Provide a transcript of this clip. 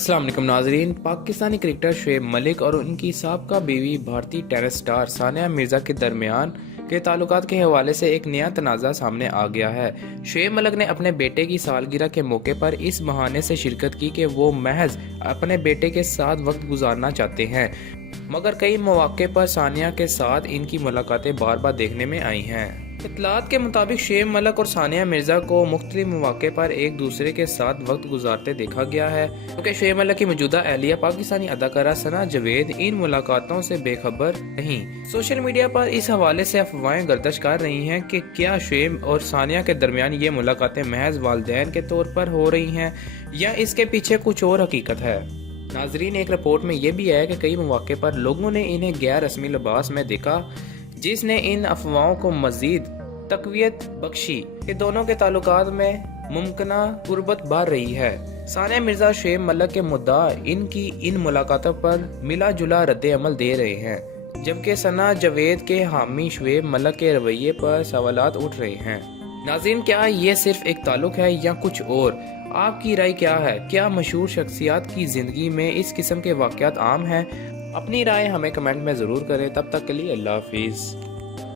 अस्सलाम वालेकुम नाजरीन। पाकिस्तानी क्रिकेटर शुएब मलिक और उनकी साबका बीवी भारतीय टेनिस स्टार सानिया मिर्ज़ा के दरमियान के ताल्लुकात के हवाले से एक नया तनाज़ा सामने आ गया है। शुएब मलिक ने अपने बेटे की सालगिरह के मौके पर इस बहाने से शिरकत की कि वो महज अपने बेटे के साथ वक्त गुजारना चाहते हैं, मगर कई मौके पर सानिया के साथ इनकी मुलाकातें बार बार देखने में आई हैं। इत्तलात के मुताबिक शुएब मलिक और सानिया मिर्ज़ा को मुख्तलिफ मौके पर एक दूसरे के साथ वक्त गुजारते देखा गया है, क्योंकि शुएब मलिक की मौजूदा अहलिया पाकिस्तानी अदाकारा सना जावेद इन मुलाकातों से बेखबर नहीं। सोशल मीडिया पर इस हवाले से अफवाहें गर्दिश कर रही हैं कि क्या शुएब और सानिया के दरमियान ये मुलाकातें महज वालिदैन के तौर पर हो रही हैं या इसके पीछे कुछ और हकीकत है। नाजरीन, एक रिपोर्ट में यह भी है कि कई मौके पर लोगों ने इन्हें गैर रस्मी लिबास में देखा, जिसने इन अफवाहों को मजीद तकवीत बख्शी कि दोनों के ताल्लुकात में मुमकिना कुर्बत बढ़ रही है। सानिया मिर्ज़ा और शुएब मलिक के मुद्दा इनकी इन मुलाकातों पर मिला जुला रद्द अमल दे रहे हैं, जबकि सना जावेद के हामी शुएब मलिक के रवैये पर सवालात उठ रहे हैं। नाज़रीन, क्या ये सिर्फ एक ताल्लुक है या कुछ और? आपकी राय क्या है? क्या मशहूर शख्सियात की ज़िंदगी में इस किस्म के वाक़यात आम हैं? अपनी राय हमें कमेंट में ज़रूर करें। तब तक के लिए अल्लाह हाफिज़।